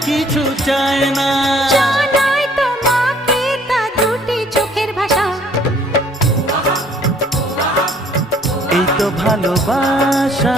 কিছু চায় না। জানাই তোমাকে তা দুটি চোখের ভাষা। এই তো ভালোবাসা।